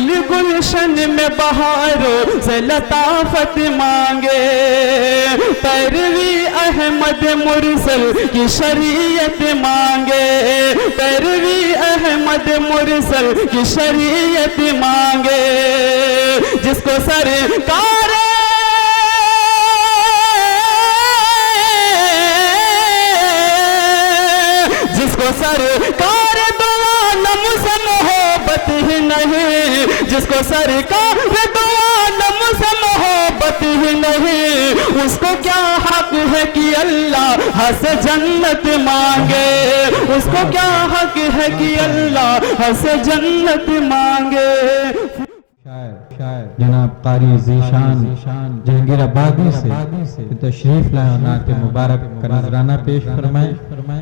گل گلشن میں بہاروں سے لطافت مانگے، پیروی احمد مرسل کی شریعت مانگے، پیروی احمد مرسل کی شریعت مانگے، جس کو سرکار سرکار دو عالم سے محبت ہی نہیں، جس کو سرکار دو عالم سے محبت ہی نہیں، اس کو کیا حق ہے کہ اللہ سے جنت مانگے، اس کو کیا حق ہے کہ اللہ سے جنت مانگے۔ شاعر جناب قاری ذیشان جہانگیر آبادی سے تشریف لائے اور نعت مبارک کا نذرانہ پیش فرمائیں۔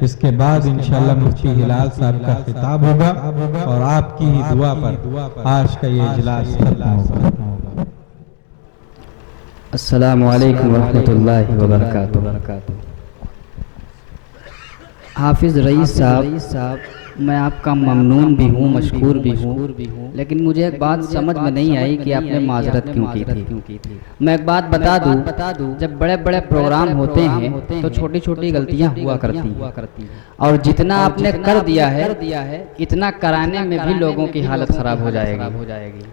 اس کے بعد انشاءاللہ مفتی ہلال صاحب کا خطاب ہوگا اور آپ کی ہی دعا پر آج کا یہ اجلاس ختم ہوگا۔ السلام علیکم ورحمۃ اللہ وبرکاتہ۔ حافظ رئیس صاحب، میں آپ کا ممنون بھی ہوں، مشکور بھی ہوں، لیکن مجھے ایک بات سمجھ میں نہیں آئی کہ آپ نے معذرت کیوں کی تھی۔ میں ایک بات بتا دوں، جب بڑے بڑے پروگرام ہوتے ہیں تو چھوٹی چھوٹی غلطیاں ہوا کرتی ہیں، اور جتنا آپ نے کر دیا ہے اتنا کرانے میں بھی لوگوں کی حالت خراب ہو جائے گی۔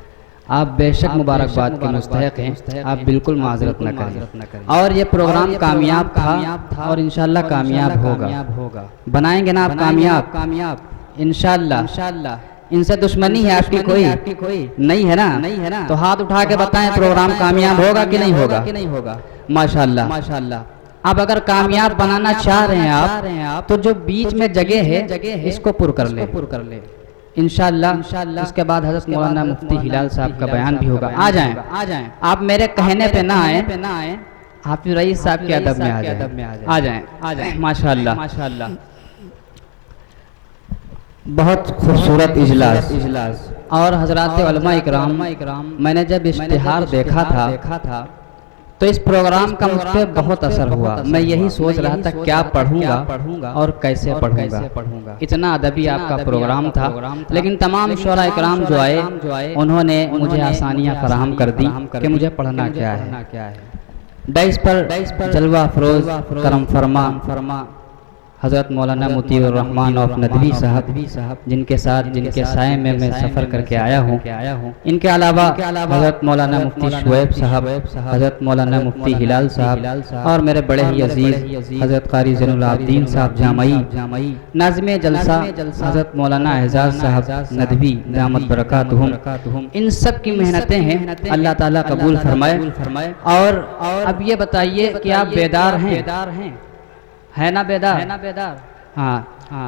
آپ بے شک مبارکباد کے مستحق ہیں، آپ بالکل معذرت نہ کریں، اور یہ پروگرام کامیاب تھا اور انشاءاللہ کامیاب ہوگا۔ بنائیں گے نا آپ کامیاب انشاءاللہ۔ ان سے دشمنی ہے آپ کی کوئی نہیں ہے نا؟ تو ہاتھ اٹھا کے بتائیں پروگرام کامیاب ہوگا کہ نہیں ہوگا؟ ماشاءاللہ۔ اب اگر کامیاب بنانا چاہ رہے ہیں آپ تو جو بیچ میں جگہ ہے اس کو پر کر لیں انشاءاللہ۔ اس کے بعد حضرت مولانا مفتی ہلال صاحب کا بیان بھی ہوگا۔ آ جائیں آپ، میرے کہنے پہ نہ آئیں، حافظ رئیس صاحب کے ادب میں آ جائیں۔ ماشاءاللہ، بہت خوبصورت اجلاس، اور حضرات علماء اکرام، میں نے جب اشتہار دیکھا تھا تو اس پروگرام کا مجھ پہ بہت اثر ہوا۔ میں یہی سوچ رہا تھا کیا پڑھوں گا اور کیسے پڑھوں گا۔ اتنا ادبی آپ کا پروگرام تھا، لیکن تمام شعراء اکرام جو آئے انہوں نے مجھے آسانیاں فراہم کر دی کہ مجھے پڑھنا کیا ہے۔ ڈائس پر جلوہ افروز کرم فرما حضرت مولانا مطیع الرحمن آف ندوی صاحب، جن کے سائے میں سفر کر کے آیا ہوں۔ ان کے علاوہ حضرت مولانا مفتی شعیب صاحب، حضرت مولانا مفتی ہلال صاحب، اور میرے بڑے ہی عزیز حضرت قاری زین العابدین صاحب جامعی، ناظم جلسہ حضرت مولانا اعزاز صاحب ندوی دامت برکاتہم، ان سب کی محنتیں ہیں، اللہ تعالیٰ قبول فرمائے۔ اور اب یہ بتائیے کہ آپ بیدار ہیں؟ ہے نا بیدار؟ ہاں،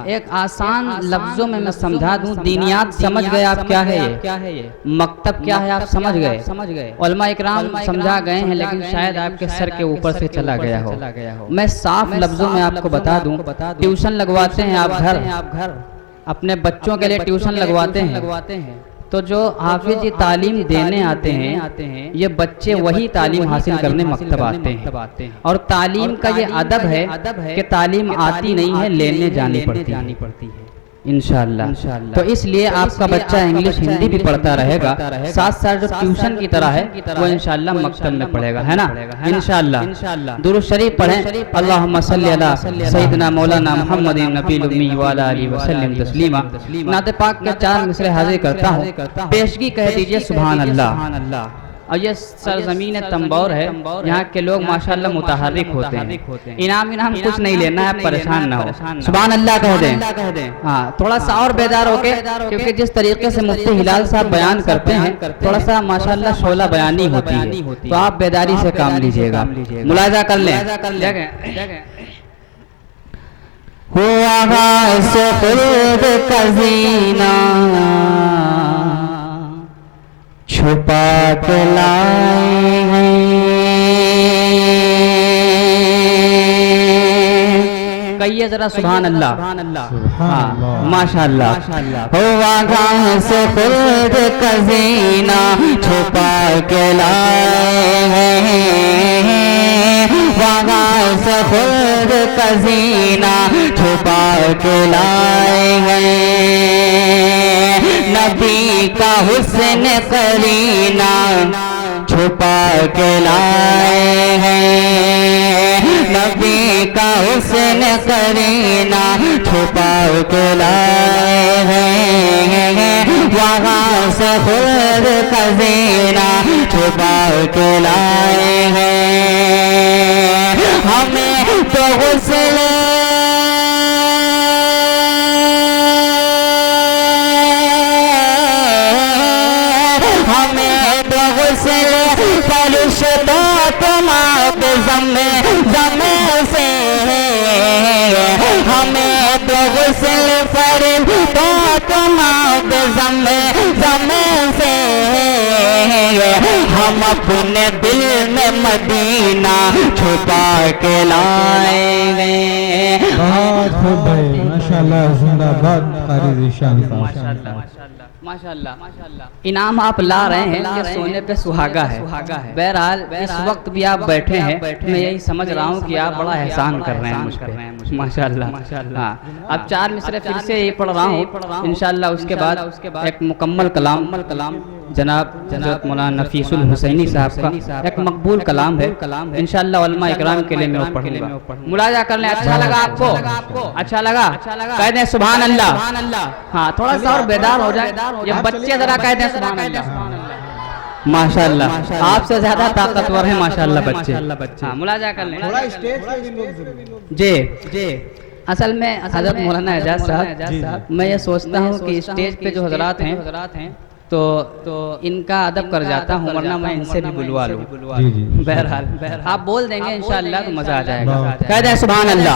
ایک آسان لفظوں میں سمجھا دوں، دینیات سمجھ گئے آپ کیا ہے یہ؟ مکتب کیا ہے آپ سمجھ گئے؟ علماء اکرام سمجھا گئے ہیں، لیکن شاید آپ کے سر کے اوپر سے چلا گیا ہو۔ میں صاف لفظوں میں آپ کو بتا دوں، ٹیوشن لگواتے ہیں آپ گھر، اپنے بچوں کے لیے ٹیوشن لگواتے ہیں، تو جو حافظ جی تعلیم دینے آتے ہیں یہ بچے وہی تعلیم حاصل کرنے مکتب آتے ہیں، اور تعلیم کا یہ ادب ہے کہ تعلیم آتی نہیں ہے، لینے جانی پڑتی ہے انشاءاللہ۔ تو اس لیے آپ کا بچہ انگلش ہندی بھی پڑھتا رہے گا، ساتھ جو ٹیوشن کی طرح ہے وہ انشاءاللہ مکتب میں پڑھے گا، ہے نا؟ انشاءاللہ۔ درود شریف پڑھیں، اللہم صلی علی سیدنا مولانا محمد نبی الامی وعلی آلہ وسلم تسلیما۔ نعت پاک کے 4 مصرے حاضر کرتا ہوں، پیشگی کہہ دیجئے سبحان اللہ۔ اور یہ سرزمین تنبور ہے، یہاں کے لوگ ماشاءاللہ متحرک ہوتے ہیں، انعام کچھ نہیں لینا ہے، آپ پریشان نہ ہو، سبحان اللہ کہہ دیں۔ ہاں، تھوڑا سا اور بیدار ہو کے، کیونکہ جس طریقے سے مفتی ہلال صاحب بیان کرتے ہیں تھوڑا سا ماشاءاللہ شعلہ بیانی ہوتی ہے، تو آپ بیداری سے کام لیجئے گا، ملاحظہ کر لیں۔ ہوا غاث خلد کا زینہ چھپا کے لائے ہیں، کہیے ذرا سبحان اللہ، ماشاءاللہ۔ ہوا غاث خلد کا زینہ چھپا کے لائے ہیں، غاث خلد کا زینہ چھپا کے لائے ہیں، نبی کا حسن حسن قرینہ چھپا کے لائے ہیں، نبی کا حسن قرینہ چھپا کے لائے ہیں، وہاں سے خود کا زینہ چھپا کے لائے ہیں، ہمیں تو غسل ہمیں تو غسل فرض تو تمام زم سے، ہم اپنے دل میں مدینہ چھپا کے لائیں گے۔ بہت خوب بھائی، ماشاءاللہ، زندہ باد قاری ذیشان صاحب۔ ماشاءاللہ انعام آپ لا رہے ہیں، یہ سونے پہ سہاگا ہے۔ بہرحال اس وقت بھی آپ بیٹھے ہیں، میں یہی سمجھ رہا ہوں کہ آپ بڑا احسان کر رہے ہیں مجھ پہ، ماشاءاللہ۔ ہاں، اب 4 مصرے پھر سے یہ پڑھ رہا ہوں، انشاءاللہ اس کے بعد ایک مکمل کلام جناب حضرت مولانا نفیس الحسینی صاحب کا ایک مقبول کلام ہے، انشاءاللہ علماء اکرام کے لیے میں وہ پڑھوں گا، ملاحظہ کر لیں۔ اچھا لگا آپ کو؟ اچھا لگا؟ کہہ دیں سبحان اللہ۔ ہاں، تھوڑا سا اور بیدار ہو جائے، یہ بچے ذرا کہہ دیں سبحان اللہ۔ ماشاءاللہ آپ سے زیادہ طاقتور ہیں ماشاءاللہ بچے۔ ہاں، ملاحظہ کر لیں۔ جی اصل میں حضرت مولانا اعجاز صاحب، میں یہ سوچتا ہوں کہ اسٹیج پہ جو حضرات ہیں تو ان کا ادب کر جاتا ہوں، ورنہ میں ان سے بھی بلوا لوں۔ بہرحال آپ بول دیں گے انشاءاللہ تو مزہ آ جائے گا۔ کہہ دیں سبحان اللہ۔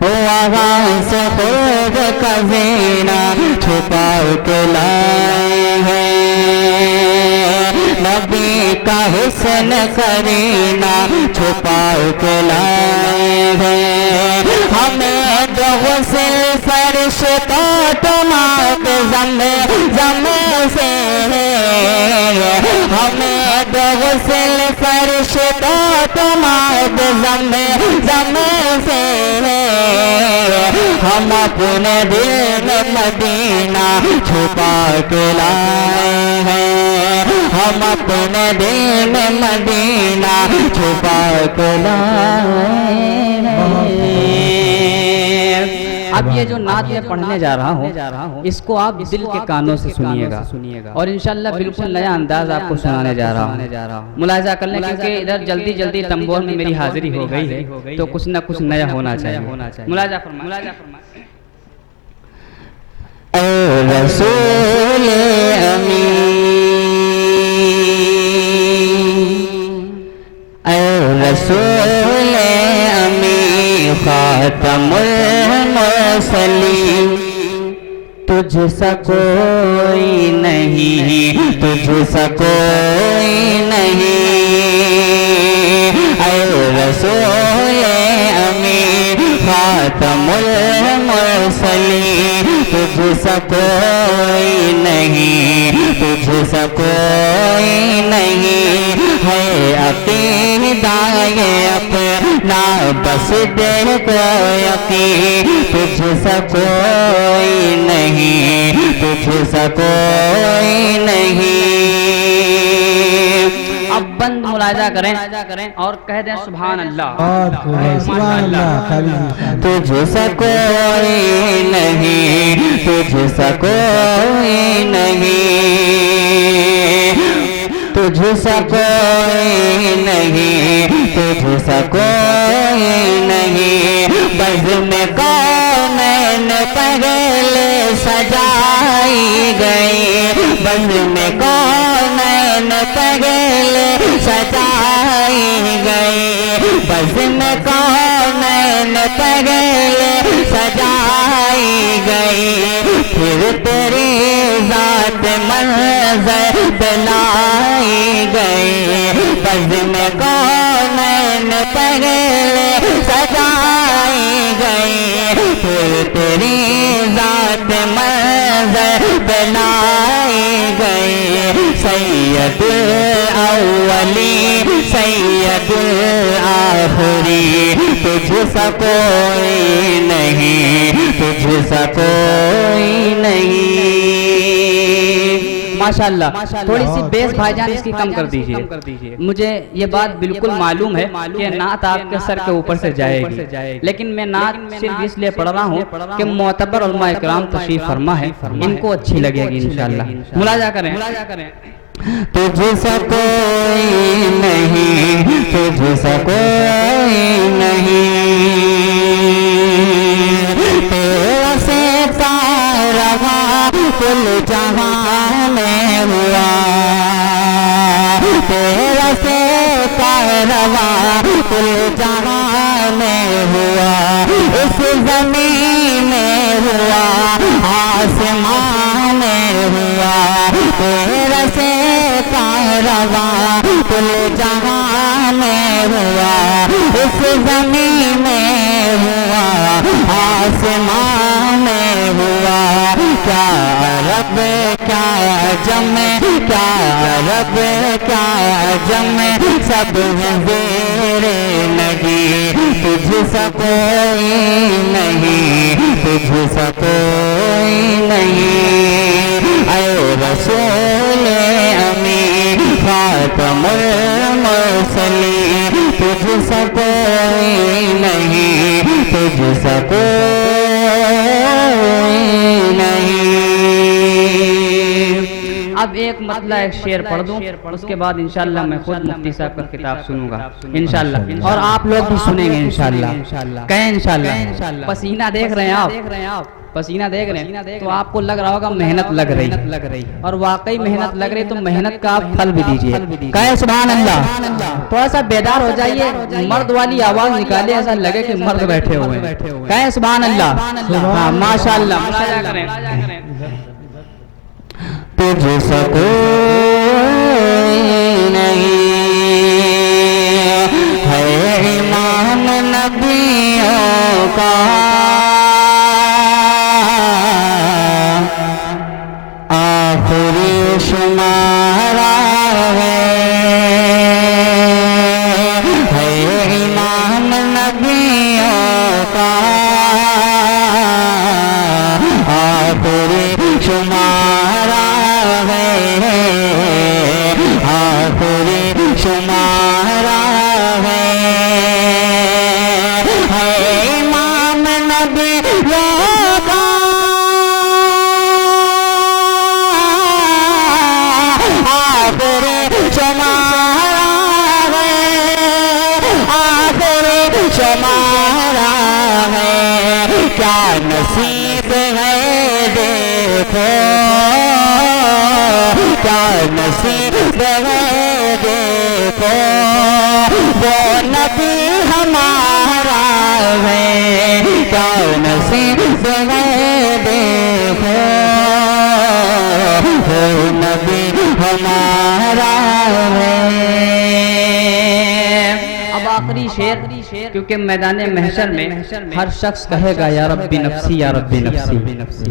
وہاں سے خود کا زینہ چھپا کے لائے ہیں، نبی کا حسن قرینہ چھپا کے لائے ہیں، ہمیں جو غسل فرش تو تمام زم سے، ہمیں جو غسل فرش تو تمام زم سے، ہم اپنے دل میں مدینہ چھپا کے لائے ہیں، ہم اپنے دل میں مدینہ چھپا کے لائے ہیں۔ اب یہ جو نعت میں پڑھنے جا رہا ہوں، اس کو آپ دل کے کانوں سے سنیے گا، اور انشاءاللہ بالکل نیا انداز آپ کو سنانے جا رہا ہوں۔ ملاحظہ کر لیں کیونکہ ادھر جلدی تنبور میں میری حاضری ہو گئی ہے، تو کچھ نہ کچھ نیا ہونا چاہیے۔ ملاحظہ فرمائیں۔ اے رسول امین، اے رسول امین، خاتم المرسلین، تجھ سا کوئی نہیں، تجھ سا کوئی نہیں، اے رسول امین، خاتم المرسلین، تجھ سا کوئی نہیں، تجھ سا کوئی نہیں، ہے عقیدہ یہ اپنا بس دل کو یقین، تجھ سا کوئی نہیں، تجھ سا کوئی نہیں۔ اب بند ملاحظہ کریں اور کہہ دیں سبحان اللہ۔ سبحان اللہ۔ تجھ سا کوئی نہیں، تجھ سا کوئی نہیں، تجھ سا کوئی نہیں، تجھ سا کوئی نہیں، بزم کونین پہلے سجائی گئی، بزم کونین پہلے سجائی گئی، بزم کونین پہلے سجائی گئی، پھر تیری ذات منظر بلائی گئی، بزم کونین پہلے سجائی گئی، پھر تیری ذات منظر بلائی گئی، سید الاولی سید الاخری، تجھ سا کوئی نہیں، تجھ سا کوئی نہیں۔ ماشاءاللہ تھوڑی سی بیس بھائی جان اس کی کم کر دیجئے. مجھے یہ بات بالکل معلوم ہے کہ نعت آپ کے سر کے اوپر سے جائے گی، لیکن میں نعت صرف اس لیے پڑھ رہا ہوں کہ معتبر علماء اکرام تشریف فرما ہے، ان کو اچھی لگے گی انشاءاللہ. ملاحظہ کریں. تجھ سا کوئی نہیں، تجھ سا کوئی نہیں، تیرا ستارہ کل جہاں میں ہوا، تیرا ستارہ کل جہاں میں ہوا، اس زمین میں ہوا، آسمان میں ہوا، تیرا ستارہ کل جہاں میں ہوا، اس زمین میں ہوا، آسمان میں ہوا. کیا رب کیا جم، کیا رب کیا جم، سب ہیں زیر نگی، تجھ سا کوئی نہیں، تجھ سا کوئی نہیں. اے رسول امین خاتم المرسلین، تجھ سا کوئی نہیں، تجھ سا کوئی نہیں. اب ایک مطلع ایک شعر پڑھ دوں، اس کے بعد انشاءاللہ میں خود مفتی صاحب کا کتاب سنوں گا انشاءاللہ، اور آپ لوگ بھی سنیں گے انشاءاللہ. کہیں انشاءاللہ. پسینہ دیکھ رہے ہیں آپ، پسینہ دیکھ رہے ہیں تو آپ کو لگ رہا ہوگا محنت لگ رہی، اور واقعی محنت لگ رہی، تو محنت کا آپ پھل بھی دیجئے. کہیں سبحان اللہ. تھوڑا سا بیدار ہو جائیے، مرد والی آواز نکالے، ایسا لگے کہ مرد بیٹھے ہوئے ہیں. کہیں سبحان اللہ. ہاں ماشاءاللہ. ملاحظہ کریں. تجھ سا کوئی نہیں ہے، امام نبیوں کا آخری شمارہ ہے امام نبیوں کا آخری شمارہ ہے، آخری شمارہ ہے امام نبیوں کا آخری شمارہ ہے، آخری شمارہ ہے. کیا نصیب ہے دیکھو، کیا نصیب ہے دیکھو، وہ نبی ہمارا ہے. کیا نصیب ہے دیکھو، وہ نبی ہمارا ہے. اب آخری شعر، کیونکہ میدان محشر میں ہر شخص کہے گا یا ربی نفسی یا ربی نفسی،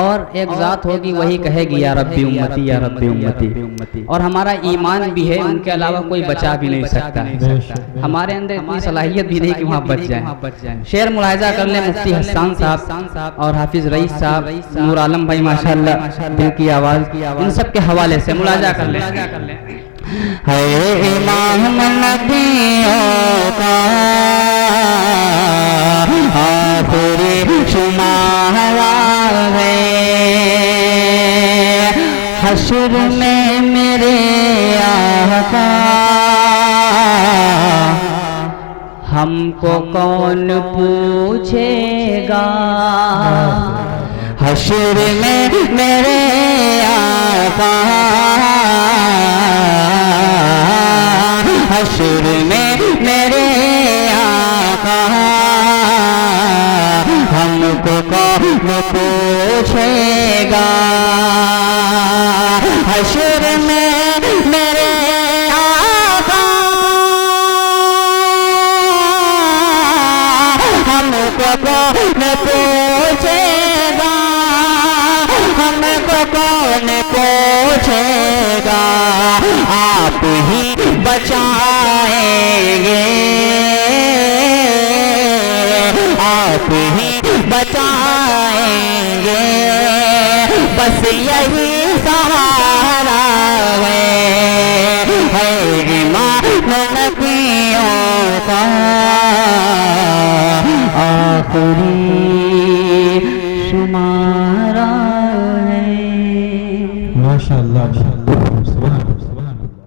اور ایک ذات ہوگی وہی کہے گی یا ربی امتی یا ربی امتی. اور ہمارا ایمان بھی ہے، ان کے علاوہ کوئی بچا بھی نہیں سکتا ہے، ہمارے اندر اتنی صلاحیت بھی نہیں کہ وہاں بچ جائیں. شعر ملاحظہ کر لیں مفتی حسان صاحب اور حافظ رئیس صاحب، نور عالم بھائی ماشاءاللہ دل کی آواز، ان سب کے حوالے سے ملاحظہ کر لیں. ہے امام نبیوں کا آخری شمارہ ہے. حشر میں میرے آقا ہم کو کون پوچھے گا، حشر میں میرے آقا، حشر میں میرے آقا ہم کو کون پوچھے گا. حشر میں میرے آقا ہم کو کون پوچھے گا، ہم کو کون پوچھے گا. آپ ہی بچائیں گے، آپ ہی بچائیں گے، بس یہی سہارا نبیوں کا آخری شمارہ ہے. ماشاءاللہ.